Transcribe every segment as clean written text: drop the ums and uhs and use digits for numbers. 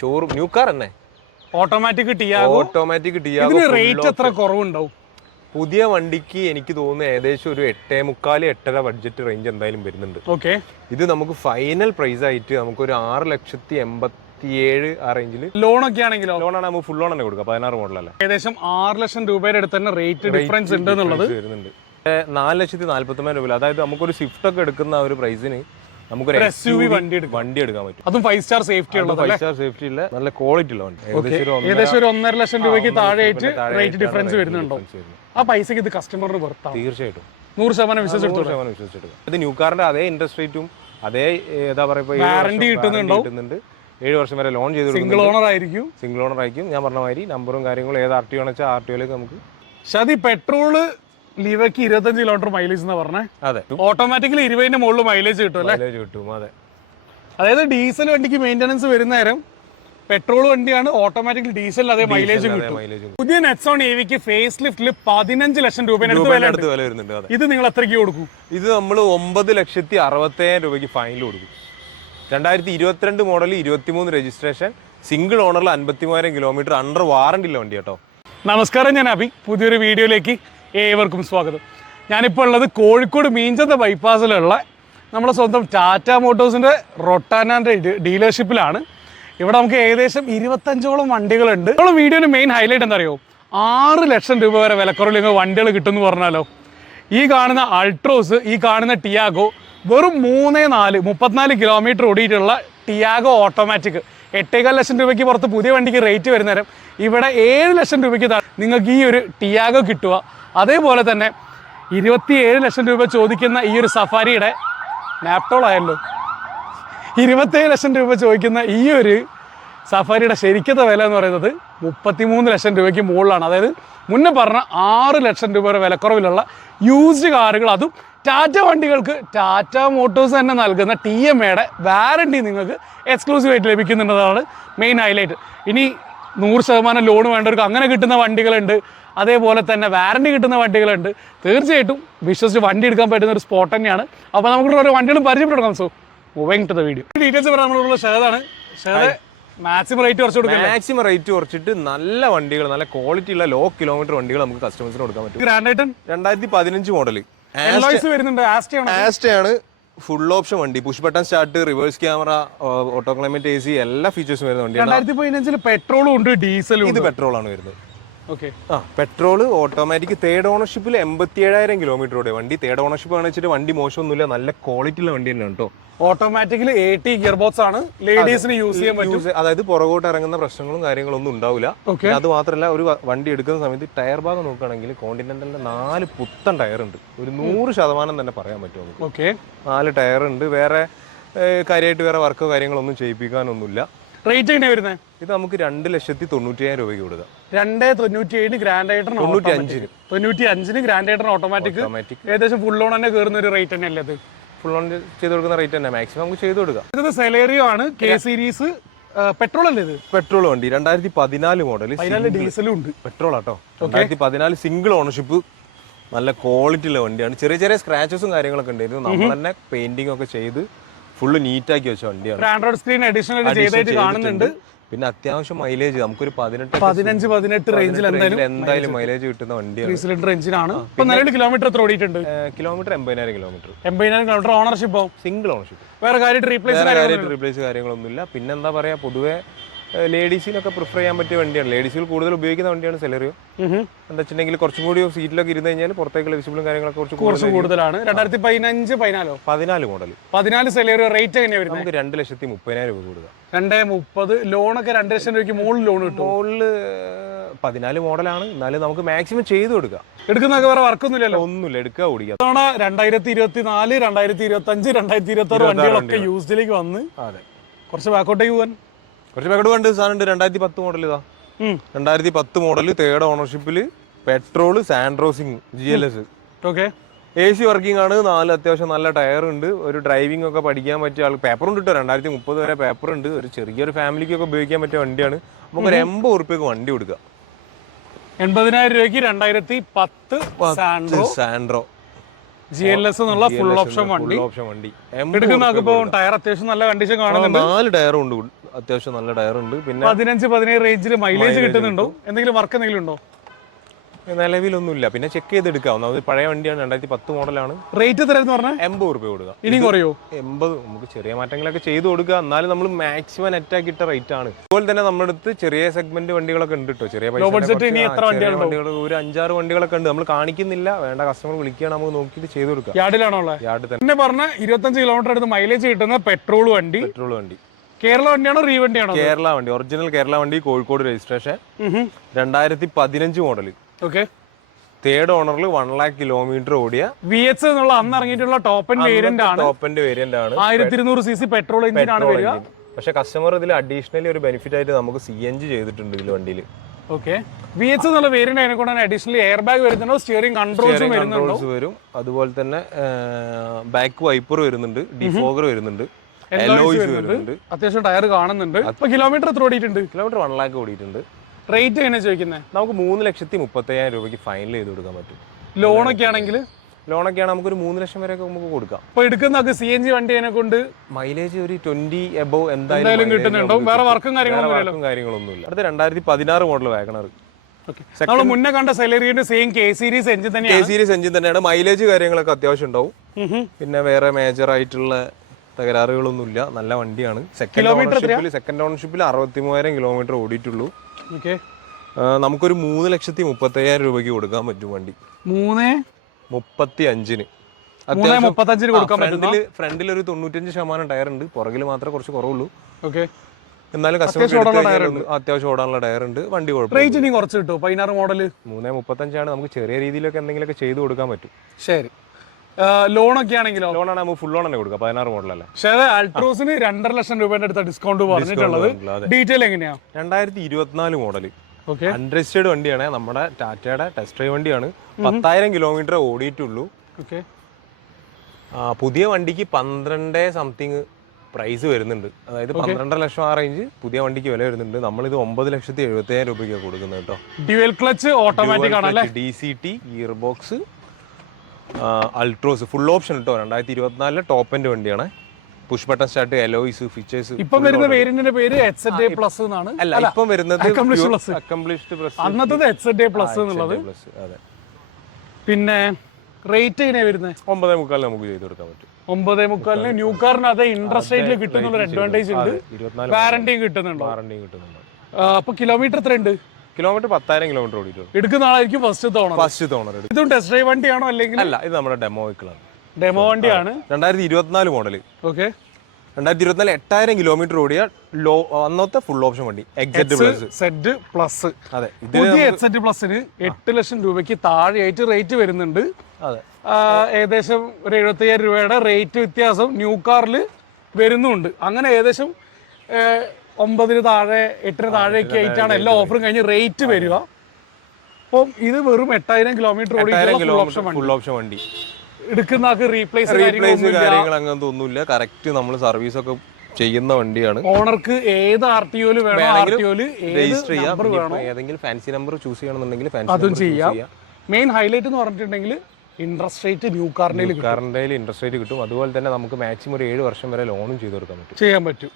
Showroom new car തന്നെ. Automatic Tiago. ഇതിന് rate എത്ര കുറവുണ്ടാവും? പുതിയ വണ്ടിക്ക് എനിക്ക് തോന്നുന്നു ഏകദേശം ഒരു 8.25-8.5 ബഡ്ജറ്റ് റേഞ്ച് എന്തായാലും വരുന്നുണ്ട്. ഓക്കെ. ഇത് നമുക്ക് ഫൈനൽ പ്രൈസ് ആയിട്ട് നമുക്കൊരു 6,87,000 ആ റേഞ്ചിൽ. ലോൺ ഒക്കെ ആണെങ്കിലോ? ലോണാണ് നമുക്ക് ഫുൾ ലോൺ തന്നെ കൊടുക്കുക. 16 മോഡലല്ല. ഏകദേശം 6 ലക്ഷം രൂപയുടെ അടുത്ത് തന്നെ റേറ്റ് ഡിഫറൻസ് ഉണ്ട് എന്നുള്ളത് വരുന്നുണ്ട്. 4,49,000 രൂപ. അതായത് നമുക്കൊരു സ്വിഫ്റ്റ് ഒക്കെ എടുക്കുന്ന ഒരു പ്രൈസിന് നമുക്കൊരു SUV വണ്ടി എടുക്കാൻ പറ്റും. അതും 5 സ്റ്റാർ സേഫ്റ്റി ഉള്ളത്. 5 സ്റ്റാർ സേഫ്റ്റി ഉള്ള നല്ല ക്വാളിറ്റി ഉള്ള വണ്ടി. ഏകദേശം ഒരു 1.5 ലക്ഷം രൂപയ്ക്ക് താഴെയായിട്ട് റേറ്റ് ഡിഫറൻസ് വരുന്നുണ്ടോ? ആ പൈസക്ക് ഇത് കസ്റ്റമറിന് പുറത്താണ്. തീർച്ചയായിട്ടും 100% വിശ്വസിച്ചെടുത്തു. ഇത് ന്യൂ കാറിന്റെ അതേ ഇൻട്രസ്റ്റ് റേറ്റും അതേ എന്താ പറയുക വാറന്റി കിട്ടുന്നുണ്ട്. 7 വർഷം വരെ ലോൺ ചെയ്ത് സിംഗിൾ ഓണർ ആയിരിക്കും. ഞാൻ പറഞ്ഞ മാതിരി നമ്പറും കാര്യങ്ങളും ഏത് RTO ആണെന്ന് വെച്ചാൽ RTOയിലേക്ക് നമുക്ക്. ഷാദി, പെട്രോള് ലീവയ്ക്ക് 25 കിലോമീറ്റർ മൈലേജ് എന്നാ പറഞ്ഞേ. അതെ. ഓട്ടോമാറ്റിക്കലി 20ന്റെ മുകളിൽ മൈലേജ് കിട്ടും അല്ലേ? അതെ. അതായത് ഡീസൽ വണ്ടിക്ക് മെയിൻ്റനൻസ് വരുന്ന നേരം പെട്രോൾ വണ്ടിയാണ്, ഓട്ടോമാറ്റിക്കലി ഡീസലിൽ അതേ മൈലേജ് കിട്ടും. പുതിയ നെക്സോൺ EVക്ക് ഫേസ് ലിഫ്റ്റിൽ 15 ലക്ഷം രൂപ വരുന്നുണ്ട്. ഇത് നിങ്ങൾ എത്രയ്ക്ക് കൊടുക്കും? ഇത് നമ്മൾ 9,60,000 രൂപയ്ക്ക് ഫൈനൽ കൊടുക്കും. 2022 മോഡൽ, 23 രജിസ്ട്രേഷൻ, സിംഗിൾ ഓണറിൽ 53,000 കിലോമീറ്റർ, അണ്ടർ വാറണ്ടി ഉള്ള വണ്ടി കേട്ടോ. നമസ്കാരം, ഞാൻ അഭി. പുതിയൊരു വീഡിയോയിലേക്ക് ഏവർക്കും സ്വാഗതം. ഞാനിപ്പോൾ ഉള്ളത് കോഴിക്കോട് മീഞ്ചന്ത ബൈപ്പാസിലുള്ള നമ്മുടെ സ്വന്തം ടാറ്റ മോട്ടോഴ്സിൻ്റെ റൊട്ടാനാൻ്റെ ഡീലർഷിപ്പിലാണ്. ഇവിടെ നമുക്ക് ഏകദേശം 25ഓളം വണ്ടികളുണ്ട്. നമ്മൾ വീഡിയോയുടെ മെയിൻ ഹൈലൈറ്റ് എന്താ അറിയോ? 6 ലക്ഷം രൂപ വരെ വിലക്കുറവിൽ വണ്ടികൾ കിട്ടുമെന്ന് പറഞ്ഞാലോ. ഈ കാണുന്ന അൾട്രോസ്, ഈ കാണുന്ന ടിയാഗോ വെറും 34 കിലോമീറ്റർ ഓടിയിട്ടുള്ള ടിയാഗോ ഓട്ടോമാറ്റിക് 8.25 ലക്ഷം രൂപയ്ക്ക് പുറത്ത് പുതിയ വണ്ടിക്ക് റേറ്റ് വരുന്ന നേരം ഇവിടെ 7 ലക്ഷം രൂപയ്ക്ക് നിങ്ങൾക്ക് ഈ ഒരു ടിയാഗോ കിട്ടുക. അതേപോലെ തന്നെ 27 ലക്ഷം രൂപ ചോദിക്കുന്ന ഈ ഒരു സഫാരിയുടെ നാപ്റ്റോൾ ആയല്ലോ, 27 ലക്ഷം രൂപ ചോദിക്കുന്ന ഈ ഒരു സഫാരിയുടെ ശരിക്കത്തെ വില എന്ന് പറയുന്നത് 33 ലക്ഷം രൂപയ്ക്ക് മുകളിലാണ്. അതായത് മുന്നേ പറഞ്ഞ 6 ലക്ഷം രൂപ വരെ വിലക്കുറവിലുള്ള യൂസ്ഡ് കാറുകൾ, അതും ടാറ്റ വണ്ടികൾക്ക് ടാറ്റ മോട്ടോഴ്സ് തന്നെ നൽകുന്ന TMAയുടെ വാറണ്ടി നിങ്ങൾക്ക് എക്സ്ക്ലൂസീവായിട്ട് ലഭിക്കുന്നുള്ളതാണ് മെയിൻ ഹൈലൈറ്റ്. ഇനി 100% ലോൺ വേണ്ടവർക്ക് അങ്ങനെ കിട്ടുന്ന വണ്ടികളുണ്ട്. അതേപോലെ തന്നെ വാറണ്ടി കിട്ടുന്ന വണ്ടികളുണ്ട്. തീർച്ചയായിട്ടും വിശ്വസിച്ച് വണ്ടി എടുക്കാൻ പറ്റുന്ന ഒരു സ്പോട്ട് തന്നെയാണ്. അപ്പോൾ നമുക്ക് ഓരോ വണ്ടികളും പരിചയപ്പെടുക്കാം. So moving to the video. Details പറയാൻ നമ്മളുള്ള ഷേദാണ്. ഷേദ് മാക്സിമം റേറ്റ് കുറച്ച് കൊടുക്കാം. മാക്സിമം റേറ്റ് കുറച്ചിട്ട് നല്ല വണ്ടികൾ, നല്ല ക്വാളിറ്റി ഉള്ള ലോ കിലോമീറ്റർ വണ്ടികൾ നമുക്ക് കസ്റ്റമേഴ്സിന് കൊടുക്കാൻ പറ്റും. ഗ്രാൻഡ് ഐറ്റൻ 2015 മോഡൽ വരുന്നുണ്ട്. ആസ്റ്റയാണ് ഫുൾ ഓപ്ഷൻ വണ്ടി. Push button start, reverse camera, auto climate AC എല്ലാ ഫീച്ചേഴ്സും വരുന്ന വണ്ടിയാണ്. 2015 പെട്രോളും ഉണ്ട്, ഡീസലും. ഇത് പെട്രോൾ ആണ് വരുന്നത്. ഓക്കെ. പെട്രോൾ ഓട്ടോമാറ്റിക്, തേർഡ് ഓണർഷിപ്പിൽ 87,000 കിലോമീറ്റർ ഓടിയ വണ്ടി. തേർഡ് ഓണർഷിപ്പ് ആണ് വെച്ചിട്ട് വണ്ടി മോശമൊന്നുമില്ല, നല്ല ക്വാളിറ്റി ഉള്ള വണ്ടി തന്നെയാണ് കേട്ടോ. ഓട്ടോമാറ്റിക്കലി 80 ഗിയർ ബോക്സ് ആണ്, ലേഡീസിന് യൂസ് ചെയ്യാൻ പറ്റും. അതായത് പുറകോട്ട് ഇറങ്ങുന്ന പ്രശ്നങ്ങളും കാര്യങ്ങളൊന്നും ഉണ്ടാവില്ല. അത് മാത്രമല്ല, ഒരു വണ്ടി എടുക്കുന്ന സമയത്ത് ടയർ ഭാഗം നോക്കുകയാണെങ്കിൽ കോണ്ടിനെന്റലിന്റെ 4 പുത്തൻ ടയർ ഉണ്ട്. ഒരു 100% തന്നെ പറയാൻ പറ്റും നമുക്ക്. ഓക്കെ. 4 ടയർ ഉണ്ട്. വേറെ കാര്യമായിട്ട് വേറെ വർക്കോ കാര്യങ്ങളൊന്നും ചെയ്യിപ്പിക്കാനൊന്നുമില്ല. റേറ്റ് എങ്ങനെയാണ് വരുന്നത്? ഇത് നമുക്ക് 2,90,000 രൂപയ്ക്ക് കൊടുക്കാം. 2,97 grand Aitor, 95 grand Aitor automatic. ഏകദേശം ഫുൾ ഓൺ തന്നെ കയറുന്ന ഒരു റേറ്റ് തന്നെയല്ലേ ഇത്? ഫുൾ ഓൺ ചെയ്ത് കൊടുക്കുന്ന റേറ്റ് തന്നെ മാക്സിമം നമുക്ക് ചെയ്ത് കൊടുക്കാം. ഇത് സെലേറിയോ ആണ്, K സീരീസ് പെട്രോൾ അല്ലേ ഇത്? പെട്രോൾ വണ്ടി 2014 മോഡൽ. ഡീസലും ഉണ്ട്. പെട്രോൾ ആട്ടോ. 2014 സിംഗിൾ ഓണർഷിപ്പ്, നല്ല ക്വാളിറ്റി ഉള്ള വണ്ടിയാണ്. ചെറിയ ചെറിയ സ്ക്രാച്ചസും കാര്യങ്ങളൊക്കെ ഉണ്ടായിരുന്നു. നമ്മൾ തന്നെ പെയിന്റിംഗ് ഒക്കെ ചെയ്ത് ഫുള്ള് നീറ്റാക്കി വെച്ച വണ്ടിയാണ്. ആൻഡ്രോയിഡ് സ്ക്രീൻ അഡീഷണൽ ചെയ്തായിട്ട് കാണുന്നുണ്ട്. പിന്നെ അത്യാവശ്യം മൈലേജ് നമുക്കൊരു 15 റേഞ്ചിൽ എന്തായാലും മൈലേജ് കിട്ടുന്ന വണ്ടിയാണ്. സിലിണ്ടർ എഞ്ചിനാണ്. ഇപ്പൊ നിലവിൽ കിലോമീറ്റർ എത്ര ഓടിയിട്ടുണ്ട്? Kilometre 80,000 kilometre. 80,000 കിലോമീറ്റർ. ഓണർഷിപ്പോ? Single ownership. വേറെ കാര്യമായിട്ട് റീപ്ലേസ് കാര്യങ്ങളൊന്നുമില്ല. പിന്നെ എന്താ പറയാ, പൊതുവെ ലേഡീസിനൊക്കെ പ്രിഫർ ചെയ്യാൻ പറ്റിയ വണ്ടിയാണ്. ലേഡീസുകൾ കൂടുതൽ ഉപയോഗിക്കുന്ന വണ്ടിയാണ് സെലറിയോ. എന്താ വെച്ചിട്ടുണ്ടെങ്കിൽ കുറച്ചും കൂടി സീറ്റിലൊക്കെ ഇരുന്ന് കഴിഞ്ഞാൽ പുറത്തേക്കുള്ള വിസിബിളും കാര്യങ്ങളൊക്കെ കുറച്ച് കൂടുതലാണ്. 2014 മോഡൽ 14 സെലറിയോ. റേറ്റ് എങ്ങനെയാണ് വരുന്നത്? നമുക്ക് 2,30,000 രൂപ കൊടുക്കാം. 2,30,000. ലോണൊക്കെ 2 ലക്ഷം രൂപയ്ക്ക് മുകളിൽ ലോൺ കിട്ടും. മുകളിൽ 14 മോഡലാണ്, എന്നാലും നമുക്ക് മാക്സിമം ചെയ്ത് കൊടുക്കാം. എടുക്കുന്നൊക്കെ വേറെ വർക്കൊന്നുമില്ലല്ലോ? ഒന്നുമില്ല, എടുക്കുക ഓടിക്കാം. 2024, 2025, 2026 വണ്ടികളൊക്കെ യൂസ്ഡിലേക്ക് വന്ന് കുറച്ച് ബാക്കോട്ടേക്ക് പോകാൻ കുറച്ച് ബാക്കോട്ട് കണ്ട് സാധനം. 2010 മോഡൽ. ഇതാ 2010 മോഡൽ, തേർഡ് ഓണർഷിപ്പില്, പെട്രോള്, സാൻഡ്രോസിങ് GLS. ഓക്കെ. AC വർക്കിംഗ് ആണ്. 4 അത്യാവശ്യം നല്ല ടയർ ഉണ്ട്. ഒരു ഡ്രൈവിംഗ് ഒക്കെ പഠിക്കാൻ പറ്റിയ ആൾ. പേപ്പറും കിട്ടും. 2030 വരെ പേപ്പർ ഉണ്ട്. ഒരു ചെറിയൊരു ഫാമിലിക്കൊക്കെ ഉപയോഗിക്കാൻ പറ്റിയ വണ്ടിയാണ്. നമുക്കൊരു 80 ഉറുപ്പ്യക്ക് വണ്ടി കൊടുക്കാം. 80,000 രൂപയ്ക്ക് 2010 സാൻഡ്രോ GLS എന്നുള്ള ഫുൾ ഓപ്ഷൻ വണ്ടി. വണ്ടി എടുക്കുന്ന ടയർ അത്യാവശ്യം നല്ല കണ്ടീഷൻ കാണുന്നുണ്ട്. 4 ടയറും ഉണ്ട്. അത്യാവശ്യം നല്ല ടയർ ഉണ്ട്. പിന്നെ 15-17 റേഞ്ചിൽ മൈലേജ് കിട്ടുന്നുണ്ടോ? എന്തെങ്കിലും വർക്ക് എന്തെങ്കിലും ഉണ്ടോ? നിലവിലൊന്നുമില്ല. പിന്നെ ചെക്ക് ചെയ്തെടുക്കാം. അത് പഴയ വണ്ടിയാണ്, 2010 മോഡലാണ്. റേറ്റ് എത്രയെന്ന് പറഞ്ഞാൽ 80 രൂപ കൊടുക്കുക. ഇനിയും കുറയോ? 80. നമുക്ക് ചെറിയ മാറ്റങ്ങളൊക്കെ ചെയ്ത് കൊടുക്കുക. എന്നാലും നമ്മൾ മാക്സിമം നെറ്റ് ആക്കിയിട്ട റേറ്റ് ആണ്. അതുപോലെ തന്നെ നമ്മുടെ അടുത്ത് ചെറിയ സെഗ്മെന്റ് വണ്ടികളൊക്കെ ഉണ്ട് കേട്ടോ. ചെറിയ പൈസ വണ്ടികൾ ഒരു 5-6 വണ്ടികളൊക്കെ ഉണ്ട്. നമ്മൾ കാണിക്കുന്നില്ല, വേണ്ട കസ്റ്റമർ വിളിക്കുകയാണ്, നമുക്ക് നോക്കിയിട്ട് ചെയ്ത് കൊടുക്കാം. യാർഡിലാണോ? യാർഡിൽ തന്നെ. പിന്നെ പറഞ്ഞ 25 കിലോമീറ്റർ അടുത്ത് മൈലേജ് കിട്ടുന്ന പെട്രോൾ വണ്ടി. കേരള വണ്ടിയാണോ റീ വണ്ടിയാണോ? കേരള വണ്ടി, ഒറിജിനൽ കേരള വണ്ടി, Kozhikode registration, 2015 model. Okay. Third ഓണറിൽ 1 lakh കിലോമീറ്റർ ഓടിയ VX എന്നുള്ള അന്ന് ഇറങ്ങിയിട്ടുള്ള ടോപ്പ് എൻഡ് വേരിയന്റ് ആണ്. 1200 cc പെട്രോൾ എഞ്ചിൻ ആണ് വരിക. പക്ഷെ കസ്റ്റമർ ഇതിൽ അഡീഷണലി ഒരു ബെനിഫിറ്റ് ആയിട്ട് നമുക്ക് CNG ചെയ്തിട്ടുണ്ട് ഇതിൽ വണ്ടിയിൽ. ഓക്കെ. VX എന്നുള്ള വേരിയന്റ് അതിനെക്കൊണ്ട് അഡീഷണലി എയർ ബാഗ് വരുന്നുണ്ടോ? സ്റ്റിയറിംഗ് കൺട്രോൾസ് വരും. അതുപോലെ തന്നെ ബാക്ക് വൈപ്പർ വരുന്നുണ്ട്, ഡിഫോഗർ വരുന്നുണ്ട്, അത്യാവശ്യം ടയർ കാണുന്നുണ്ട്. അപ്പൊ കിലോമീറ്റർ എത്ര ഓടിയിട്ടുണ്ട്? കിലോമീറ്റർ 1 lakh ഓടിയിട്ടുണ്ട്. റേറ്റ് എങ്ങനെ ചോദിക്കുന്നത്? നമുക്ക് 3,35,000 രൂപയ്ക്ക് ഫൈനൽ ചെയ്ത് കൊടുക്കാൻ പറ്റും. ലോണൊക്കെ ആണെങ്കിൽ നമുക്കൊരു 3 ലക്ഷം വരെയൊക്കെ നമുക്ക് കൊടുക്കാം. ഇപ്പൊ എടുക്കുന്ന CNG വണ്ടിയെ കൊണ്ട് മൈലേജ് ഒരു 20 above എന്തായാലും കിട്ടുന്നുണ്ടോ? വേറെ വർക്കും കാര്യങ്ങളൊന്നുമില്ല. അടുത്ത 2016 മോഡൽ വാഗണർ. നമ്മൾ മുന്നേ കണ്ട സെലറിയുടെ സെയിം K സീരീസ് എഞ്ചിൻ തന്നെയാണ്. മൈലേജ് കാര്യങ്ങളൊക്കെ അത്യാവശ്യം ഉണ്ടാവും. പിന്നെ വേറെ മേജർ ആയിട്ടുള്ള തകരാറുകളൊന്നുമില്ല. നല്ല വണ്ടിയാണ്. സെക്കൻഡ് ഓണർഷിപ്പിൽ 63,000 കിലോമീറ്റർ ഓടിയിട്ടുള്ളൂ. നമുക്കൊരു 3,35,000 രൂപയ്ക്ക് കൊടുക്കാൻ പറ്റും വണ്ടി. 3,35,000 ഫ്രണ്ടിൽ ഒരു 95% ടയർ ഉണ്ട്, പുറകിൽ മാത്രമേ കുറച്ച് കുറവുള്ളൂ. എന്നാലും അത്യാവശ്യം ഓടാനുള്ള ടയർ ഉണ്ട്. വണ്ടി കുഴപ്പമില്ല. കുറച്ച് കിട്ടും. 16 മോഡൽ 3,35,000 നമുക്ക് ചെറിയ രീതിയിലൊക്കെ എന്തെങ്കിലുമൊക്കെ ചെയ്ത് കൊടുക്കാൻ പറ്റും. ശരി. ലോണൊക്കെ ആണെങ്കിലോ? ലോണാണ് നമുക്ക് ഫുൾ ലോൺ തന്നെ കൊടുക്കാം. 16 മോഡലല്ലേ. പക്ഷേ അൾട്രോസിന് 2.5 ലക്ഷം രൂപയുടെ അടുത്ത ഡിസ്കൗണ്ട് പറഞ്ഞിട്ടുള്ളത്. ഡീറ്റെയിൽ എങ്ങനെയാ? 2024 മോഡൽ അൺരജിസ്റ്റേർഡ് വണ്ടിയാണ്. നമ്മുടെ ടാറ്റയുടെ ടെസ്റ്റ് ഡ്രൈവ് വണ്ടിയാണ്. 10,000 കിലോമീറ്റർ ഓടിയിട്ടുള്ളൂ. പുതിയ വണ്ടിക്ക് 12 സംതിങ് പ്രൈസ് വരുന്നുണ്ട്. അതായത് 12.5 ലക്ഷം ആ റേഞ്ച് പുതിയ വണ്ടിക്ക് വില വരുന്നുണ്ട്. നമ്മളിത് 9,70,000 രൂപയ്ക്കാണ് കൊടുക്കുന്നത് കേട്ടോ. ഡ്യുവൽ ക്ലച്ച് ഓട്ടോമാറ്റിക് ആണല്ലേ? DCT gear box, Altroz full option കേട്ടോ. 2024 ടോപ്പ് എൻഡ് വണ്ടിയാണ്. Push button start, alloys, features. ഇപ്പം വരുന്ന വേരിയന്റിന്റെ പേര് HZA പ്ലസ് എന്നാണ്. അല്ല, ഇപ്പം വരുന്നത് അക്കംപ്ലിഷ്ഡ് പ്ലസ്. അന്നത്തെ HZA പ്ലസ് എന്നുള്ളത്. അതെ. പിന്നെ റേറ്റ് എങ്ങനെയാ വരുന്നത്? 9,45 നമുക്ക് ചെയ്ത് കൊടുക്കാൻ പറ്റും. 9,45 ന്യൂ കാറിന് അതേ ഇൻട്രസ്റ്റ് റേറ്റിൽ കിട്ടുന്ന അഡ്വാൻറ്റേജ് ഉണ്ട്. വാറന്റിയും കിട്ടുന്നുണ്ട്. അപ്പൊ കിലോമീറ്റർ എത്ര ഉണ്ട്? കിലോമീറ്റർ 10,000 കിലോമീറ്റർ ഓടിയിട്ടുണ്ട്. എടുക്കുന്ന ആളായിരിക്കും ഫസ്റ്റ് ഓണർ. ഇതും ടെസ്റ്റ് ഡ്രൈവ് വണ്ടിയാണോ അല്ലെങ്കിൽ? അല്ല, ഇത് നമ്മുടെ ഡെമോ വെഹിക്കിളാണ്. ഡെമോ വണ്ടിയാണ്. 2024 മോഡൽ. ഓക്കെ. 2024 8,000 കിലോമീറ്റർ ഓടിയ അന്നത്തെ ഫുൾ ഓപ്ഷൻ വണ്ടി XZ പ്ലസ്. അതെ. പുതിയ XZ പ്ലസിന് 8 ലക്ഷം രൂപയ്ക്ക് താഴെയായിട്ട് റേറ്റ് വരുന്നുണ്ട്. അതെ. ഏകദേശം ഒരു 75,000 രൂപയുടെ റേറ്റ് വ്യത്യാസം ന്യൂ കാറിൽ വരുന്നുണ്ട്. അങ്ങനെ ഏകദേശം 9 താഴെ 8 താഴെയൊക്കെ ആയിട്ടാണ് എല്ലാ ഓഫറും കഴിഞ്ഞ് റേറ്റ് വരിക. അപ്പം ഇത് വെറും 8,000 കിലോമീറ്റർ ഫുൾ ഓപ്ഷൻ വണ്ടി. എടുക്കുന്ന റീപ്ലേസ് കാര്യങ്ങൾ അങ്ങനത്തെ ഒന്നുമില്ല. കറക്റ്റ് നമ്മൾ സർവീസ് ഒക്കെ ചെയ്യുന്ന വണ്ടിയാണ്. ഓണർക്ക് ഏത് RTO രജിസ്റ്റർ ചെയ്യാം. ഏതെങ്കിലും ഫാൻസി നമ്പർ ചൂസ് ചെയ്യണമെന്നുണ്ടെങ്കിൽ അതും ചെയ്യാം. മെയിൻ ഹൈലൈറ്റ് എന്ന് പറഞ്ഞിട്ടുണ്ടെങ്കിൽ ഇൻട്രസ്റ്റ് റേറ്റ് ന്യൂ കാറിന്റെ ഇൻട്രസ്റ്റ് റേറ്റ് കിട്ടും. അതുപോലെ തന്നെ നമുക്ക് മാക്സിമം ഒരു 7 വർഷം വരെ ലോണും ചെയ്ത് കൊടുക്കാൻ ചെയ്യാൻ പറ്റും.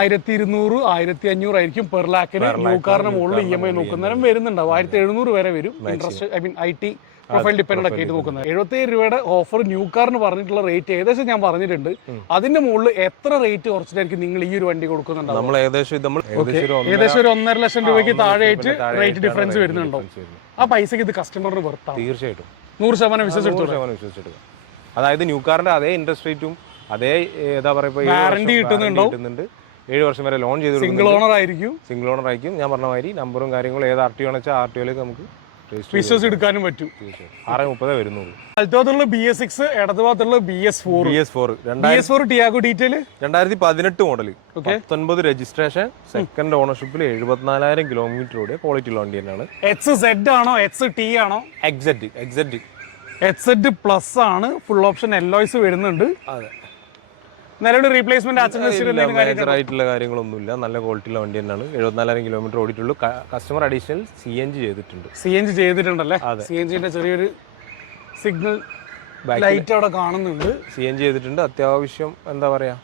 1,200 1,500 ആയിരിക്കും പെർ ലാക്കിന്. ന്യൂ കാറിന് മുകളിൽ EMI നോക്കുന്നേരം വരുന്നുണ്ടാവും. 1,700 വരെ വരും. ഇൻട്രസ്റ്റ് IT പ്രൊഫൈൽ ഡിപ്പെൻഡ് ഒക്കെ ആയിട്ട് നോക്കുന്നത്. 77 രൂപയുടെ ഓഫർ ന്യൂ കാറിന് പറഞ്ഞിട്ടുള്ള റേറ്റ് ഏകദേശം ഞാൻ പറഞ്ഞിട്ടുണ്ട്. അതിന്റെ മുകളിൽ എത്ര റേറ്റ് കുറച്ചിട്ടായിരിക്കും നിങ്ങൾ ഈ ഒരു വണ്ടി കൊടുക്കുന്നുണ്ടോ? നമ്മൾ ഏകദേശം ഒരു 1.5 ലക്ഷം രൂപയ്ക്ക് താഴെയായിട്ട് റേറ്റ് ഡിഫറൻസ് വരുന്നുണ്ടോ? ആ പൈസക്ക് ഇത് കസ്റ്റമറിന് വെറുത്താണ്. തീർച്ചയായിട്ടും 100% വിശ്വസിച്ചെടുത്തു. അതായത് ന്യൂ കാറിന്റെ അതേ ഇൻട്രസ്റ്റ് റേറ്റും അതേ വാറന്റി കിട്ടുന്നുണ്ട്. 7 വർഷം വരെ ലോൺ ചെയ്ത് സിംഗിൾ ഓണർ ആയിരിക്കും. ഞാൻ പറഞ്ഞ മാതിരി നമ്പറും കാര്യങ്ങളും ഏത് RTO ആണെന്ന് വെച്ചാൽ RTOയിലേക്ക് നമുക്ക് വിശ്വസിച്ചെടുക്കാനും പറ്റും. 6:30 വരുന്നുള്ളൂ. വലത്തുഭാഗത്തുള്ള BS6, ഇടതുഭാഗത്തുള്ള BS4 Tiago detail 2018 model, 19 registration, second ഓണർഷിപ്പിൽ 74,000 കിലോമീറ്റർ ഓടിയ ക്വാളിറ്റി ഉള്ള വണ്ടി തന്നെയാണ്. XZ ആണോ XT ആണോ? XZ പ്ലസ് ആണ്. ഫുൾ ഓപ്ഷൻ എല്ലോയ്സ് വരുന്നുണ്ട്. അതെ. നിലവിൽ റീപ്ലേസ്മെന്റ് ആയിട്ടുള്ള കാര്യങ്ങളൊന്നുമില്ല. നല്ല ക്വാളിറ്റിയുള്ള വണ്ടി തന്നെയാണ്. 74,000 കിലോമീറ്റർ ഓടിയിട്ടുള്ളൂ. കസ്റ്റമർ അഡീഷണൽ CNG ചെയ്തിട്ടുണ്ടല്ലേ? CNGന്റെ ചെറിയൊരു സിഗ്നൽ ലൈറ്റ് അവിടെ കാണുന്നുണ്ട്. CNG ചെയ്തിട്ടുണ്ട്. അത്യാവശ്യം എന്താ പറയാ,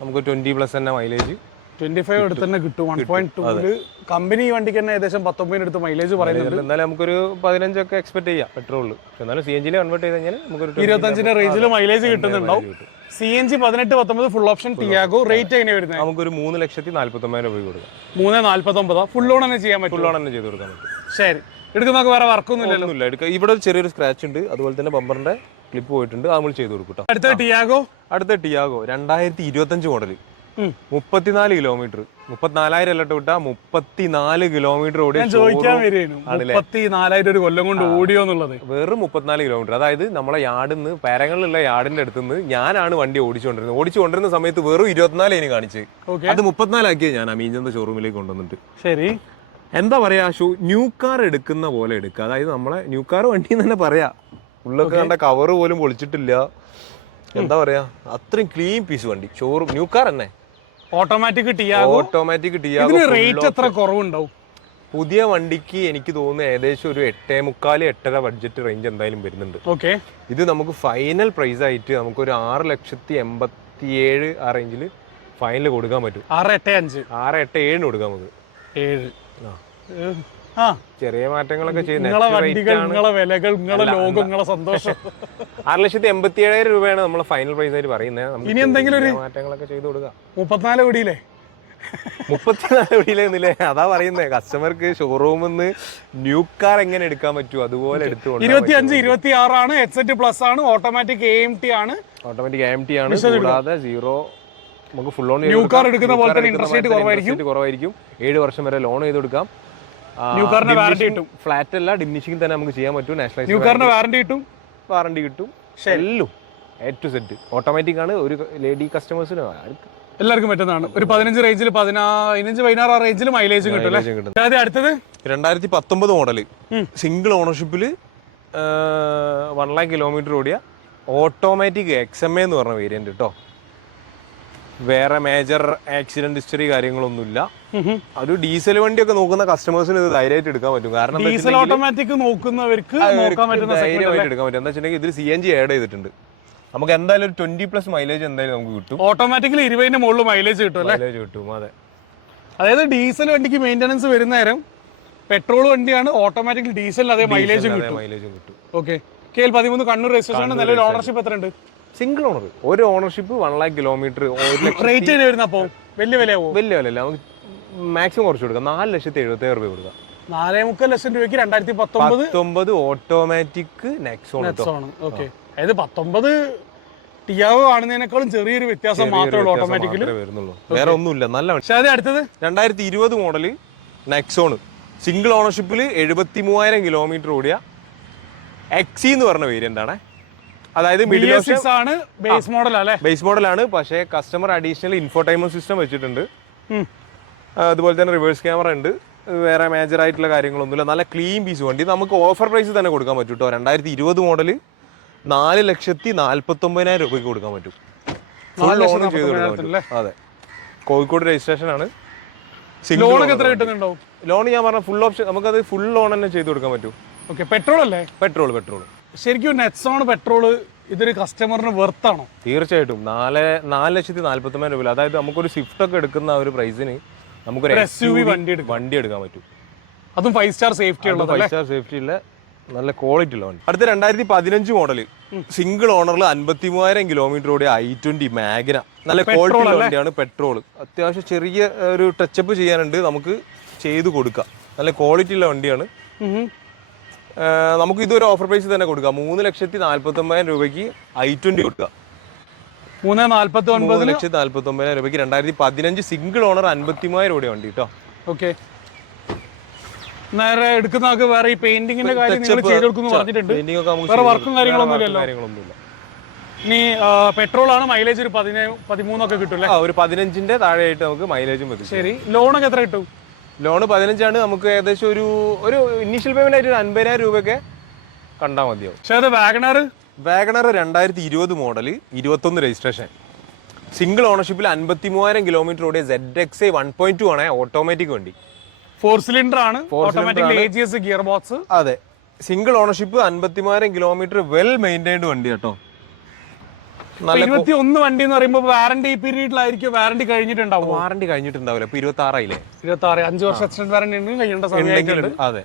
നമുക്ക് 20+ തന്നെ മൈലേജ്. 25 അടുത്ത് തന്നെ കിട്ടും. 1.2 കമ്പനി വണ്ടിക്ക് തന്നെ ഏകദേശം 19 അടുത്ത് മൈലേജ് പറയുന്നുണ്ട്. എന്നാലും നമുക്കൊരു 15 ഒക്കെ എക്സ്പെക്ട് ചെയ്യാം പെട്രോളിൽ. എന്നാലും CNG കൺവേർട്ട് ചെയ്ത് കഴിഞ്ഞാൽ നമുക്കൊരു 25 റേഞ്ചിൽ മൈലേജ് കിട്ടുന്നുണ്ടാവും. CNG 18-19 full option Tiago. Rate എങ്ങനെയാണ് വരുന്നത്? നമുക്കൊരു 3,49,000 രൂപ കൊടുക്കാം. 3,49 ഫുൾ ഓൺ തന്നെ ചെയ്യാൻ പറ്റും. ഫുൾ ഓൺ തന്നെ ചെയ്ത് കൊടുക്കാൻ പറ്റും. ശരി, എടുക്കുന്നൊക്കെ വേറെ വർക്കൊന്നും ഇല്ലല്ലോ? ഇവിടെ ഒരു ചെറിയൊരു സ്ക്രാച്ച് ഉണ്ട്, അതുപോലെ തന്നെ ബമ്പറിന്റെ ക്ലിപ്പ് പോയിട്ടുണ്ട്, അത് നമ്മൾ ചെയ്ത് കൊടുക്കും. അടുത്ത ടിയാഗോ 2025 മോഡൽ 34 കിലോമീറ്റർ, 34,000 അല്ല വിട്ടാ 34 കിലോമീറ്റർ ഓടിയ. ഞാൻ ചോദിക്കാൻ വരികയാണ്, 34,000 ഒരു കൊല്ലം കൊണ്ട് ഓടിയോ എന്നുള്ളത്. വെറും 34 കിലോമീറ്റർ. അതായത് നമ്മളെ യാർഡിൽ നിന്ന് പാരങ്ങളിലുള്ള യാർഡിന്റെ അടുത്ത് നിന്ന് ഞാനാണ് വണ്ടി ഓടിച്ചുകൊണ്ടിരുന്ന സമയത്ത് വെറും 24 കാണിച്ച്, അത് 34 ആക്കിയത് ഞാൻ മീഞ്ചന്ത ഷോറൂമിലേക്ക് കൊണ്ടുവന്നിട്ട്. ശരി, എന്താ പറയാ, ന്യൂ കാർ എടുക്കുന്ന പോലെ എടുക്കുക. അതായത് നമ്മളെ ന്യൂ കാർ വണ്ടി എന്ന് തന്നെ പറയാ. ഉള്ളൊക്കെ കണ്ട കവറ് പോലും പൊളിച്ചിട്ടില്ല. എന്താ പറയാ, അത്രയും ക്ലീൻ പീസ് വണ്ടി. ഷോറൂം ന്യൂ കാർ തന്നെ. Automatic Tiago. റേറ്റ് എത്ര കുറവുണ്ടാവും? പുതിയ വണ്ടിക്ക് എനിക്ക് തോന്നുന്നു ഏകദേശം ഒരു 8.25-8.5 ബഡ്ജറ്റ് റേഞ്ച് എന്തായാലും വരുന്നുണ്ട്. ഓക്കെ, ഇത് നമുക്ക് ഫൈനൽ പ്രൈസ് ആയിട്ട് നമുക്കൊരു 6,87,000 ആ റേഞ്ചിൽ ഫൈനൽ കൊടുക്കാൻ പറ്റും. 6,87,000 കൊടുക്കാം നമുക്ക്. 7 ചെറിയ മാറ്റങ്ങളൊക്കെ ചെയ്യുന്നത്. 6,87,000 രൂപയാണ് നമ്മൾ ഫൈനൽ പ്രൈസ് ആയിട്ട് പറയുന്നത്. ഇനി എന്തെങ്കിലും മാറ്റങ്ങളൊക്കെ ചെയ്ത് കൊടുക്കാം. 34 കോടിയില്ലേ? 34 കോടിയിലെന്നില്ലേ? അതാ പറയുന്നത്. കസ്റ്റമർക്ക് ഷോറൂമിൽ നിന്ന് ന്യൂ കാർ എങ്ങനെ എടുക്കാൻ പറ്റും അതുപോലെ എടുത്തുകൊണ്ട്. 25-26 ആണ്. ഹെഡ്സെറ്റ് പ്ലസ് ആണ്. ഓട്ടോമാറ്റിക് AMT ആണ്. കൂടാതെ സീറോ നമുക്ക് ഫുൾ ഓൺ ന്യൂ കാർ എടുക്കുന്ന പോലെ തന്നെ ഇൻട്രസ്റ്റ് റേറ്റ് കുറവായിരിക്കും. 7 വർഷം വരെ ലോൺ ചെയ്ത് കൊടുക്കാം. ന്യൂ കാറിന് വാറണ്ടി കിട്ടും. ഫ്ലാറ്റ് അല്ല, ഡിമിനിഷിംഗ് തന്നെ നമുക്ക് ചെയ്യാൻ പറ്റും. നാഷണലൈസ് ന്യൂ കാറിന് വാറണ്ടി കിട്ടും. എല്ലാം A to Z ഓട്ടോമാറ്റിക് ആണ്. ഒരു ലേഡി കസ്റ്റമേഴ്സിന് എല്ലാവർക്കും പറ്റുന്നതാണ്. ഒരു 15 റേഞ്ചിൽ 15-16 റേഞ്ചിൽ മൈലേജ് കിട്ടും. അടുത്തത് 2019 മോഡൽ സിംഗിൾ ഓണർഷിപ്പിൽ 1 lakh കിലോമീറ്റർ ഓടിയ ഓട്ടോമാറ്റിക് XMA എന്ന് പറഞ്ഞ വേരിയന്റ് കേട്ടോ. വേറെ മേജർ ആക്സിഡന്റ് ഹിസ്റ്ററി കാര്യങ്ങളൊന്നുമില്ല. ഒരു ഡീസൽ വണ്ടിയൊക്കെ നോക്കുന്ന കസ്റ്റമേഴ്സിന് ഇത് ധൈര്യമായിട്ട് എടുക്കാൻ പറ്റും. കാരണം ഡീസൽ ഓട്ടോമാറ്റിക് നോക്കുന്നവർക്ക് ധൈര്യമായിട്ട് എടുക്കാൻ പറ്റും. എന്താ വെച്ചിട്ടുണ്ടെങ്കിൽ ഇതിൽ CNG ആഡ് ചെയ്തിട്ടുണ്ട്. നമുക്ക് എന്തായാലും ഒരു 20+ മൈലേജ് എന്തായാലും നമുക്ക് കിട്ടും. ഓട്ടോമാറ്റിക്കലി 20 മുകളിൽ മൈലേജ് കിട്ടും. അതെ, അതായത് ഡീസൽ വണ്ടിക്ക് മെയിൻ്റനൻസ് വരുന്ന നേരം പെട്രോൾ വണ്ടിയാണ്, ഓട്ടോമാറ്റിക്കലി ഡീസൽ അതേ മൈലേജ് കിട്ടും. Okay, KL 13 Kannur registration. നിലവിൽ ഓണർഷിപ്പ് എത്ര ഉണ്ട്? സിംഗിൾ ഓണർ, ഒരു ഓണർഷിപ്പ് 1 lakh കിലോമീറ്റർ. റേറ്റ് വരുന്ന അപ്പോൾ വലിയ വിലയാവോ? വലിയ വിലയല്ല, നമുക്ക് മാക്സിമം കുറച്ച് കൊടുക്കാം. 4,77,000 രൂപ കൊടുക്കാം. 4.25 ലക്ഷം രൂപയ്ക്ക് 2019 ഓട്ടോമാറ്റിക് നെക്സോൺ. ഓക്കെ, അതായത് 19 ടിയാഗോ കാണുന്നതിനേക്കാളും ചെറിയൊരു വ്യത്യാസം മാത്രമേ ഉള്ളൂ ഓട്ടോമാറ്റിക്കലി വരുന്നുള്ളൂ. വേറെ ഒന്നുമില്ല. നല്ല അടുത്തത് 2020 മോഡൽ നെക്സോൺ സിംഗിൾ ഓണർഷിപ്പിൽ 73,000 കിലോമീറ്റർ ഓടിയ XE എന്ന് പറഞ്ഞ വേരിയന്റ് ആണ്. അതായത് ബേസ് മോഡലാണ്. പക്ഷേ കസ്റ്റമർ അഡീഷണൽ ഇൻഫോടൈൻമെന്റ് സിസ്റ്റം വെച്ചിട്ടുണ്ട്. അതുപോലെ തന്നെ റിവേഴ്സ് ക്യാമറ ഉണ്ട്. വേറെ മേജർ ആയിട്ടുള്ള കാര്യങ്ങളൊന്നുമില്ല. നല്ല ക്ലീൻ പീസ് വണ്ടി. നമുക്ക് ഓഫർ പ്രൈസ് തന്നെ കൊടുക്കാൻ പറ്റും കേട്ടോ. 2020 മോഡൽ 4,49,000 രൂപയ്ക്ക് കൊടുക്കാൻ പറ്റും. ഫുൾ ലോൺ ചെയ്ത് കൊടുക്കാൻ പറ്റും. അതെ, കോഴിക്കോട് രജിസ്ട്രേഷൻ ആണ്. ലോൺ ഞാൻ പറഞ്ഞ ഫുൾ ഓപ്ഷൻ, നമുക്കത് ഫുൾ ലോൺ തന്നെ ചെയ്ത് കൊടുക്കാൻ പറ്റും. പെട്രോൾ അല്ലേ? പെട്രോൾ. ശരിക്കും നെക്സോൺ പെട്രോൾ ഇതൊരു കസ്റ്റമറിന് വെർത്താണോ? തീർച്ചയായിട്ടും. 4,49,000 രൂപ. അതായത് നമുക്കൊരു സ്വിഫ്റ്റ് ഒക്കെ എടുക്കുന്ന ഒരു പ്രൈസിന് നമുക്കൊരു SUV വണ്ടി എടുക്കാൻ പറ്റും. അതും 5 സ്റ്റാർ സേഫ്റ്റി ഉള്ള നല്ല ക്വാളിറ്റി ഉള്ള വണ്ടി. അടുത്ത 2015 മോഡൽ സിംഗിൾ ഓണറിൽ 53,000 കിലോമീറ്റർ ഓടിയ i20 മാഗ്ന. നല്ല ക്വാളിറ്റി ഉള്ള വണ്ടിയാണ്. പെട്രോൾ. അത്യാവശ്യം ചെറിയ ഒരു ടച്ചപ്പ് ചെയ്യാനുണ്ട്, നമുക്ക് ചെയ്ത് കൊടുക്കാം. നല്ല ക്വാളിറ്റി ഉള്ള വണ്ടിയാണ്. നമുക്ക് ഇതൊരു ഓഫർ പ്രൈസ് തന്നെ കൊടുക്കാം. 3,49,000 രൂപയ്ക്ക് i20 കൊടുക്കാം. 3,49,000 രൂപയ്ക്ക് 2015 സിംഗിൾ ഓണർ 53,000 രൂപ വണ്ടി കേട്ടോ. ഓക്കെ, നേരെ എടുക്കുന്ന വേറെ ഈ പെയിന്റിങ്ങിന്റെ കാര്യം നിങ്ങൾ ചെയ്ത് കൊടുക്കുന്നു പറഞ്ഞിട്ടുണ്ട്. വേറെ വർക്കും കാര്യങ്ങളൊന്നുമില്ല. ഇനി പെട്രോൾ ആണ്. മൈലേജ് ഒരു 13 ഒക്കെ കിട്ടും. ഒരു 15ന്റെ താഴെയായിട്ട് നമുക്ക് മൈലേജും വരും. ശരി, ലോണൊക്കെ എത്ര കിട്ടും? ലോണ് 15 ആണ്. നമുക്ക് ഏകദേശം ഒരു ഇനീഷ്യൽ പേയ്മെന്റ് ആയിട്ട് 50,000 രൂപയൊക്കെ കണ്ടാൽ മതിയാവും. വാഗണർ 2020 മോഡൽ 21 രജിസ്ട്രേഷൻ സിംഗിൾ ഓണർഷിപ്പിൽ 53,000 കിലോമീറ്റർ ഓടിയ ZXi 1.2 ആണ്. ഓട്ടോമാറ്റിക് വണ്ടി. 4 സിലിണ്ടർ ആണ്. Automatic AGS gear box. അതെ, single ownership 53,000 kilometre. Well maintained വണ്ടി കേട്ടോ. നല്ല 21 വണ്ടി എന്ന് പറയുമ്പോൾ വാറണ്ടി പീരീഡിലായിരിക്കും, വാറണ്ടി കഴിഞ്ഞിട്ടുണ്ടാവും. വാറണ്ടി കഴിഞ്ഞിട്ടുണ്ടാവില്ല, ഇപ്പൊ 26 26 5 വർഷം എക്സ്റ്റൻഡ് വാറണ്ടി ഉണ്ടെങ്കിൽ കഴിയേണ്ട സമയമായിട്ടുണ്ട്. അതെ,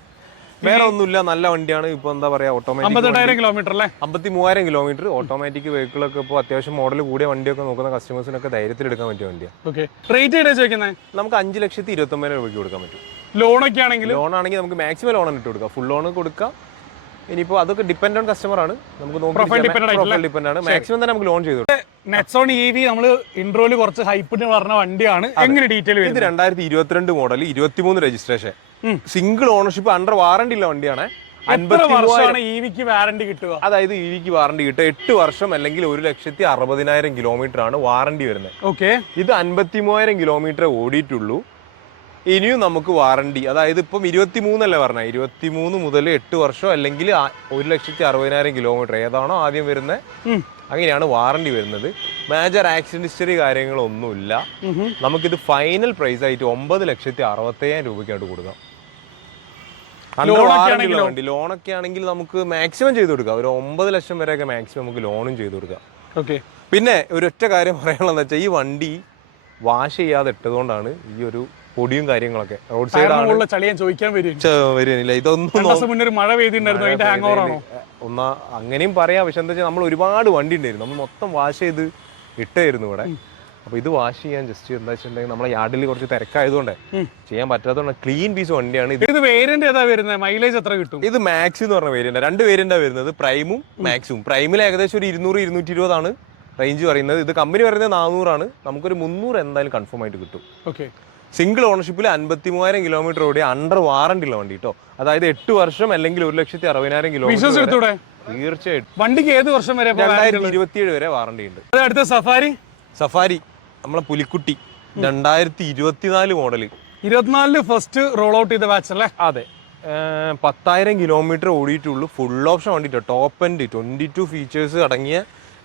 വേറെ ഒന്നുമില്ല, നല്ല വണ്ടിയാണ്. ഇപ്പൊ എന്താ പറയാ, ഓട്ടോമാറ്റിക് 58,000 കിലോമീറ്റർ അല്ലേ, 53,000 കിലോമീറ്റർ. ഓട്ടോമാറ്റിക് വെഹിക്കിൾ ഒക്കെ ഇപ്പോൾ അത്യാവശ്യം മോഡൽ കൂടിയ വണ്ടിയൊക്കെ നോക്കുന്ന കസ്റ്റമേഴ്സിനൊക്കെ ധൈര്യത്തിൽ എടുക്കാൻ പറ്റിയ വണ്ടിയാണ്. ഓക്കെ, റേറ്റ് എവിടെ ചോദിക്കുന്നത്? നമുക്ക് 5,29,000 രൂപയ്ക്ക് കൊടുക്കാൻ പറ്റും. ലോണൊക്കെ ആണെങ്കിൽ ലോൺ ആണെങ്കിൽ നമുക്ക് മാക്സിമം ലോൺ ഇട്ട് കൊടുക്കാം, ഫുൾ ലോൺ കൊടുക്കാം. ഇനിയിപ്പോൾ അതൊക്കെ ഡിപ്പെൻഡ് ഓൺ കസ്റ്റമർ ആണ്, നമുക്ക് ഡിപ്പെൻഡ് ആണ്. മാക്സിമം തന്നെ നമുക്ക് ലോൺ ചെയ്തു. നെക്സോൺ EV നമ്മൾ ഇൻട്രോയിൽ കുറച്ച് ഹൈപ്പിന് പറഞ്ഞ വണ്ടിയാണ്. എങ്ങനെ ഡീറ്റെയിൽ? ഇത് 2022 model, 23 registration, single ownership, under warranty ഉള്ള വണ്ടിയാണ്. 53,000 EVക്ക് വാറണ്ടി കിട്ടുക. അതായത് EVക്ക് വാറണ്ടി കിട്ടുക 8 വർഷം അല്ലെങ്കിൽ 1,60,000 കിലോമീറ്റർ ആണ് വാറണ്ടി വരുന്നത്. ഓക്കെ, ഇത് 53,000 കിലോമീറ്റർ ഓടിയിട്ടുള്ളൂ. ഇനിയും നമുക്ക് വാറണ്ടി, അതായത് ഇപ്പം 23 അല്ലേ പറഞ്ഞത്, 23 മുതൽ 8 വർഷം അല്ലെങ്കിൽ 1,60,000 കിലോമീറ്റർ ഏതാണോ ആദ്യം വരുന്നത്, അങ്ങനെയാണ് വാറണ്ടി വരുന്നത്. മേജർ ആക്സിഡന്റ് ഹിസ്റ്ററി കാര്യങ്ങളൊന്നുമില്ല. നമുക്കിത് ഫൈനൽ പ്രൈസ് ആയിട്ട് 9,60,000 രൂപയ്ക്കായിട്ട് കൊടുക്കാം. വണ്ടി ലോണൊക്കെ ആണെങ്കിൽ നമുക്ക് മാക്സിമം ചെയ്ത് കൊടുക്കാം, ഒരു 9 ലക്ഷം വരെയൊക്കെ മാക്സിമം നമുക്ക് ലോണും ചെയ്ത് കൊടുക്കാം. ഓക്കെ, പിന്നെ ഒരൊറ്റ കാര്യം പറയാനുള്ളതെന്ന് വെച്ചാൽ ഈ വണ്ടി വാഷ് ചെയ്യാതെ ഇട്ടതുകൊണ്ടാണ് ഈ ഒരു പൊടിയും കാര്യങ്ങളൊക്കെ റോഡ് സൈഡ് ചളിയാൻ ചോദിക്കാൻ വരുന്നില്ല. ഇതൊന്നും മഴ പെയ്തിട്ടുണ്ടായിരുന്നു, അതിന്റെ ഹാങ് ഓവർ ആണോ? ഒന്നാ അങ്ങനെയും പറയാം. പക്ഷെ എന്താ വെച്ചാൽ നമ്മൾ ഒരുപാട് വണ്ടി ഉണ്ടായിരുന്നു, നമ്മൾ മൊത്തം വാഷ് ചെയ്ത് ഇട്ടായിരുന്നു ഇവിടെ. അപ്പൊ ഇത് വാഷ് ചെയ്യാൻ ജസ്റ്റ് എന്താ വെച്ചിട്ടുണ്ടെങ്കിൽ നമ്മളെ യാർഡിൽ കുറച്ച് തിരക്കായതുകൊണ്ട് ചെയ്യാൻ പറ്റാത്തതുകൊണ്ട് ക്ലീൻ പീസ് വണ്ടിയാണ് ഇത്. വേരിയന്റ് ഏതാ വരുന്നത്? മൈലേജ് എത്ര കിട്ടും? ഇത് മാക്സ് എന്ന് പറഞ്ഞ വേരിയന്റ്, 2 വേരിയന്റാ വരുന്നത്, പ്രൈമും മാക്സും. പ്രൈമിൽ ഏകദേശം ഒരു 200-220 ആണ് റേഞ്ച് പറയുന്നത്. ഇത് കമ്പനി പറയുന്നത് 400 ആണ്. നമുക്കൊരു 300 എന്തായാലും കൺഫേം ആയിട്ട് കിട്ടും. ഓക്കെ, സിംഗിൾ ഓണർഷിപ്പിൽ 53,000 കിലോമീറ്റർ ഓടിയ അണ്ടർ വാറണ്ടി ഉള്ള വണ്ടി കേട്ടോ. അതായത് 8 വർഷം അല്ലെങ്കിൽ 1,60,000 കിലോമീറ്റർ. തീർച്ചയായിട്ടും വണ്ടിക്ക് ഏത് വർഷം വരെ? 2027 വരെ വാറണ്ടി ഉണ്ട്. അടുത്ത സഫാരി നമ്മളെ പുലിക്കുട്ടി 2024 മോഡൽ, 24 ഫസ്റ്റ് റോൾ ഔട്ട് ചെയ്ത ബാച്ച് അല്ലേ? അതെ, 10,000 കിലോമീറ്റർ ഓടിയിട്ടുള്ളൂ. ഫുൾ ഓപ്ഷൻ വണ്ടി, ടോപ്പ് എൻഡ് 22 ഫീച്ചേഴ്സ് അടങ്ങിയ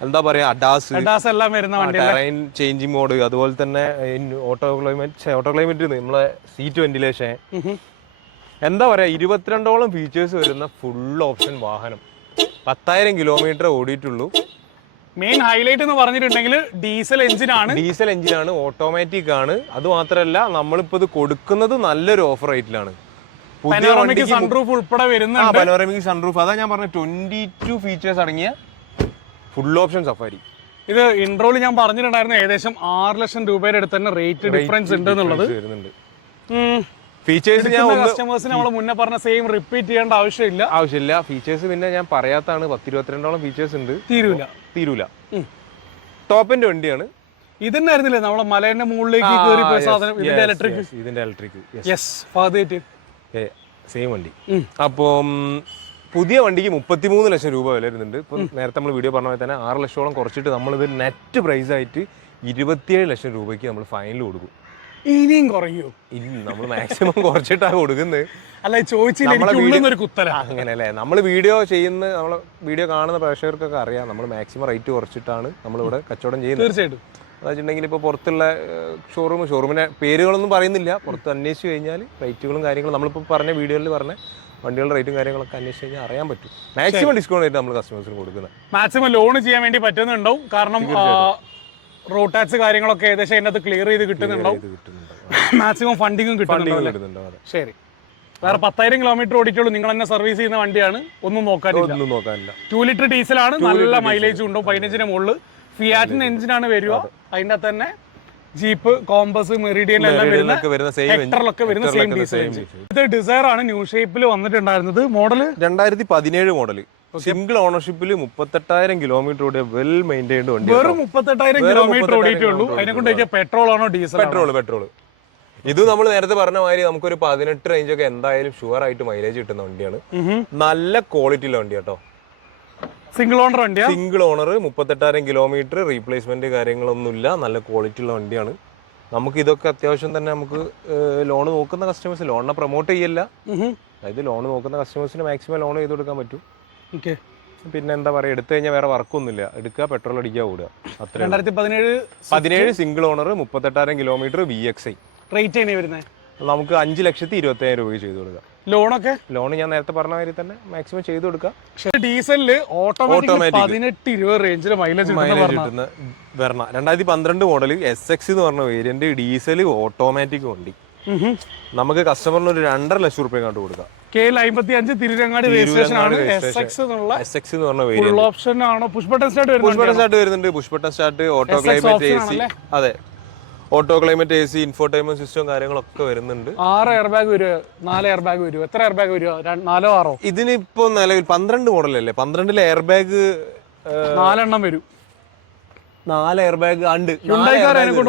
എന്താ പറയാ, അഡാസ് എല്ലാം വരുന്ന വണ്ടി, ടൈം ചേഞ്ചിങ് മോഡ്, അതുപോലെ തന്നെ ഓട്ടോ ക്ലൈമറ്റ്, നമ്മളെ സീറ്റ് വെന്റിലേഷൻ, എന്താ പറയാ 22ഓളം ഫീച്ചേഴ്സ് വരുന്ന ഫുൾ ഓപ്ഷൻ വാഹനം. 10,000 കിലോമീറ്റർ ഓടിയിട്ടുള്ളൂ. മെയിൻ ഹൈലൈറ്റ് എന്ന് പറഞ്ഞിട്ടുണ്ടെങ്കിൽ ഡീസൽ എഞ്ചിനാണ്, ഓട്ടോമാറ്റിക് ആണ്. അത് മാത്രമല്ല നമ്മളിപ്പോ ഇത് കൊടുക്കുന്നത് നല്ലൊരു ഓഫർ റേറ്റിലാണ്. പനോറമിക് സൺറൂഫ് ഉൾപ്പെടെ വരുന്നുണ്ട്. പനോറമിക് സൺറൂഫ്, അതാ ഞാൻ പറഞ്ഞ 22 ഫീച്ചേഴ്സ് അടങ്ങിയ ഫുൾ ഓപ്ഷൻ സഫാരി. ഇത് ഇൻട്രോയിൽ ഞാൻ പറഞ്ഞിട്ടുണ്ടായിരുന്നു ഏകദേശം 6 ലക്ഷം രൂപയുടെ അടുത്ത് തന്നെ റേറ്റ് ഡിഫറൻസ് ഉണ്ട് എന്നുള്ളത്. ഫീച്ചേഴ്സ് കസ്റ്റമേഴ്സിന് നമ്മൾ മുന്നേ പറഞ്ഞ സെയിം റിപ്പീറ്റ് ചെയ്യേണ്ട ആവശ്യമില്ല. ഫീച്ചേഴ്സ് പിന്നെ ഞാൻ പറയാത്താണ്, 10-22ഓളം ഫീച്ചേഴ്സ് ഉണ്ട്, തീരൂല. ടോപ്പ് എൻഡ് വണ്ടിയാണ്. ഇതന്നെ ആയിരുന്നില്ലേ നമ്മളെ മലേന്റെ മുകളിലേക്ക് കയറി പോയ സാധനം? ഇതിന്റെ ഇലക്ട്രിക് സെയിം വണ്ടി. അപ്പം പുതിയ വണ്ടിക്ക് 33 ലക്ഷം രൂപ വില വരുന്നുണ്ട്. ഇപ്പം നേരത്തെ നമ്മൾ വീഡിയോ പറഞ്ഞ പോലെ തന്നെ 6 ലക്ഷത്തോളം കുറച്ചിട്ട് നമ്മളിത് നെറ്റ് പ്രൈസ് ആയിട്ട് 27 ലക്ഷം രൂപയ്ക്ക് നമ്മൾ ഫൈനൽ കൊടുക്കും. ഇനിയും കുറയോ? ഇല്ല, നമ്മൾ മാക്സിമം കുറച്ചിട്ടാണ് കൊടുക്കുന്നത്. അല്ല, ചോദിച്ചില്ല അങ്ങനെയല്ലേ, നമ്മൾ വീഡിയോ ചെയ്യുന്ന, നമ്മളെ വീഡിയോ കാണുന്ന പ്രേക്ഷകർക്കൊക്കെ അറിയാം, നമ്മൾ മാക്സിമം റേറ്റ് കുറച്ചിട്ടാണ് നമ്മളിവിടെ കച്ചവടം ചെയ്യുന്നത്. തീർച്ചയായിട്ടും. എന്ന് വെച്ചിട്ടുണ്ടെങ്കിൽ ഇപ്പോൾ പുറത്തുള്ള ഷോറൂമിന്റെ പേരുകളൊന്നും പറയുന്നില്ല, പുറത്ത് അന്വേഷിച്ച് കഴിഞ്ഞാൽ റേറ്റുകളും കാര്യങ്ങളും നമ്മളിപ്പോൾ പറഞ്ഞ വീഡിയോയിൽ പറഞ്ഞ വണ്ടികളുടെ റേറ്റും കാര്യങ്ങളൊക്കെ അന്വേഷിച്ച് കഴിഞ്ഞാൽ അറിയാൻ പറ്റും. മാക്സിമം ഡിസ്കൗണ്ട് ആയിട്ട് നമ്മൾ കസ്റ്റമേഴ്സിന് കൊടുക്കുന്നത്. മാക്സിമം ലോൺ ചെയ്യാൻ വേണ്ടി പറ്റുന്നുണ്ടാവും, കാരണം റോഡ് ടാക്സ് കാര്യങ്ങളൊക്കെ ഏകദേശം അതിനകത്ത് ക്ലിയർ ചെയ്ത് കിട്ടുന്നുണ്ടാവും. മാക്സിമം ഫണ്ടിങ്ങും കിട്ടുന്നുണ്ടാവും. ശരി, വേറെ 10,000 കിലോമീറ്റർ ഓടിക്കുള്ളൂ. നിങ്ങൾ തന്നെ സർവീസ് ചെയ്യുന്ന വണ്ടിയാണ്, ഒന്നും നോക്കാനില്ല. 2 ലിറ്റർ ഡീസലാണ്, നല്ല മൈലേജ് ഉണ്ടാവും. 15-ന് മുകളിൽ ഫിയാറ്റിന്റെ എഞ്ചിനാണ് വരിക. അതിന്റെ തന്നെ ജീപ്പ്, കോമ്പസ്, മെറിഡിയൻ എല്ലാം വരുന്ന സെയിം ഡീസൽ എഞ്ചിൻ. ഇത് ഡിസയർ ആണ് ന്യൂ ഷേപ്പിൽ വന്നിട്ടുണ്ടായിരുന്നത്. മോഡൽ 2017 മോഡൽ, സിംഗിൾ ഓണർഷിപ്പിൽ 38,000 കിലോമീറ്റർ ഓടിയ വെൽ മെയിൻറ്റൈൻഡ് വണ്ടി. വെറും 38,000 കിലോമീറ്റർ ഓടിയിട്ടുള്ളൂ. അതിനെ കൊണ്ട് പെട്രോൾ ആണോ ഡീസൽ? പെട്രോൾ. ഇത് നമ്മൾ നേരത്തെ പറഞ്ഞ മാതിരി നമുക്കൊരു 18 റേഞ്ച് ഒക്കെ എന്തായാലും ഷുവർ ആയിട്ട് മൈലേജ് കിട്ടുന്ന വണ്ടിയാണ്. നല്ല ക്വാളിറ്റിയുള്ള വണ്ടി കേട്ടോ. സിംഗിൾ ഓണർ വണ്ടിയാണ്. സിംഗിൾ ഓണർ, 38,000 കിലോമീറ്റർ, റീപ്ലേസ്മെന്റ് കാര്യങ്ങളൊന്നുമില്ല, നല്ല ക്വാളിറ്റി ഉള്ള വണ്ടിയാണ്. നമുക്ക് ഇതൊക്കെ അത്യാവശ്യം തന്നെ നമുക്ക് ലോൺ നോക്കുന്ന കസ്റ്റമേഴ്സ്, ലോണിനെ പ്രൊമോട്ട് ചെയ്യല്ല, അതായത് ലോൺ നോക്കുന്ന കസ്റ്റമേഴ്സിന് മാക്സിമം ലോൺ ചെയ്ത് കൊടുക്കാൻ പറ്റും. പിന്നെ എന്താ പറയാ, എടുത്തു കഴിഞ്ഞാൽ വേറെ വർക്കൊന്നുമില്ല, എടുക്കുക, പെട്രോൾ അടിക്കുക, ഓടുക. 2017 single owner, 38,000 kilometre, VXI. Rate വരുന്നത് നമുക്ക് 5,20,000 രൂപയ്ക്ക് ചെയ്ത് കൊടുക്കാം. ലോണൊക്കെ ലോൺ ഞാൻ നേരത്തെ പറഞ്ഞ മാതിരി തന്നെ മാക്സിമം ചെയ്ത് കൊടുക്കുക. ഡീസലില് ഓട്ടോമാറ്റിക് 18-20 റേഞ്ചിൽ മൈലേജ് കിട്ടുന്ന വെർണ 2012 മോഡൽ SX എന്ന് പറഞ്ഞ വേരിയന്റ് ഡീസൽ ഓട്ടോമാറ്റിക് വണ്ടി നമുക്ക് കസ്റ്റമറിന് ഒരു 2.5 ലക്ഷം രൂപ കണ്ടു കൊടുക്കാം. KL55 തിരുരങ്ങാടി രജിസ്ട്രേഷൻ ആണ്. SX എന്ന് പറഞ്ഞ വേരിയന്റ് ഫുൾ ഓപ്ഷൻ ആണോ? പുഷ് ബട്ടൺ സ്റ്റാർട്ട് വരുന്നുണ്ട്. Push button start, auto climate AC. അതെ, auto climate AC, infotainment system കാര്യങ്ങളൊക്കെ വരുന്നുണ്ട്. 6 എയർ ബാഗ് വരും, 4 എയർ ബാഗ് വരും. എത്ര എയർ ബാഗ് വരും? 4 6? ഇതിന് ഇപ്പൊ നിലവിൽ 12 മോഡലല്ലേ, 12 എയർ ബാഗ് 4 എണ്ണം വരും. 4 എയർ ബാഗ് ഉണ്ട്.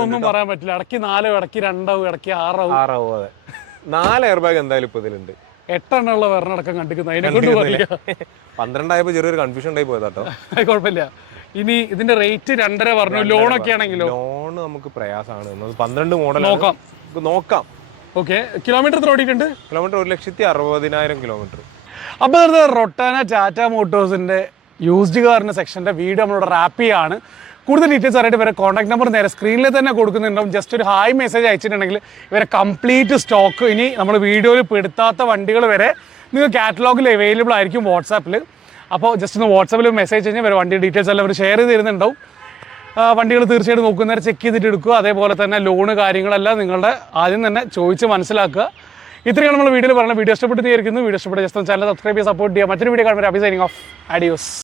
ഒന്നും പറയാൻ പറ്റില്ല. ഇടയ്ക്ക് 4, ഇടയ്ക്ക് 2, ഇടയ്ക്ക് 6. അതെ, 4 എയർ ബാഗ് എന്തായാലും ഇപ്പൊ ഇതിലുണ്ട്. 8 എണ്ണമുള്ള വെറണടക്കം കണ്ടിരിക്കുന്നത്. അതിനെ കൊണ്ട് പറയാ 12 ആയപ്പോ ചെറിയൊരു കൺഫ്യൂഷൻ ഉണ്ടായി പോയതാട്ടോ. കുഴപ്പമില്ല. ഇനി ഇതിന്റെ റേറ്റ് 2.5 പറഞ്ഞു. ലോണൊക്കെ ആണെങ്കിലോ? ലോൺ നമുക്ക് പ്രയാസമാണ്. 12 മോഡൽ നോക്കാം. ഓക്കെ, കിലോമീറ്റർ എത്ര ഓടിയിട്ടുണ്ട്? Kilometre 1,60,000 kilometre. അപ്പോൾ റൊട്ടാന ടാറ്റ മോട്ടോഴ്സിന്റെ യൂസ്ഡ് കാറിന്റെ സെക്ഷന്റെ വീഡിയോ നമ്മളിവിടെ റാപ്പ് ചെയ്യാണ്. കൂടുതൽ ഡീറ്റെയിൽസ് അറിയായിട്ട് ഇവരെ കോൺടാക്ട് നമ്പർ നേരെ സ്ക്രീനിൽ തന്നെ കൊടുക്കുന്നുണ്ടാവും. ജസ്റ്റ് ഒരു ഹായ് മെസ്സേജ് അയച്ചിട്ടുണ്ടെങ്കിൽ ഇവരെ കംപ്ലീറ്റ് സ്റ്റോക്ക്, ഇനി നമ്മൾ വീഡിയോയിൽ പെടുത്താത്ത വണ്ടികൾ വരെ നിങ്ങൾക്ക് കാറ്റലോഗിൽ അവൈലബിൾ ആയിരിക്കും വാട്സാപ്പിൽ. അപ്പോൾ ജസ്റ്റ് ഒന്ന് വാട്സാപ്പിൽ മെസ്സേജ് കഴിഞ്ഞാൽ ഇവരെ വണ്ടി ഡീറ്റെയിൽസ് എല്ലാം അവർ ഷെയർ ചെയ്ത് തരുന്നുണ്ടാവും. വണ്ടികൾ തീർച്ചയായിട്ടും നോക്കുന്നേരം ചെക്ക് ചെയ്തിട്ട് എടുക്കുക. അതേപോലെ തന്നെ ലോണ് കാര്യങ്ങളെല്ലാം നിങ്ങളുടെ ആദ്യം തന്നെ ചോദിച്ച് മനസ്സിലാക്കുക. ഇത്രയാണ് നമ്മൾ വീഡിയോയിൽ പറയുന്നത്. വീഡിയോ ഇഷ്ടപ്പെട്ട് തീർക്കുന്നു. വീഡിയോ ഇഷ്ടപ്പെട്ട ജസ്റ്റ് ചാനൽ സബ്സ്ക്രൈബ് ചെയ്യുക, സപ്പോർട്ട് ചെയ്യുക. മറ്റൊരു വീഡിയോ കാണുമ്പോൾ അഭി സൈനിങ് ഓഫ്. ആഡിയോസ്.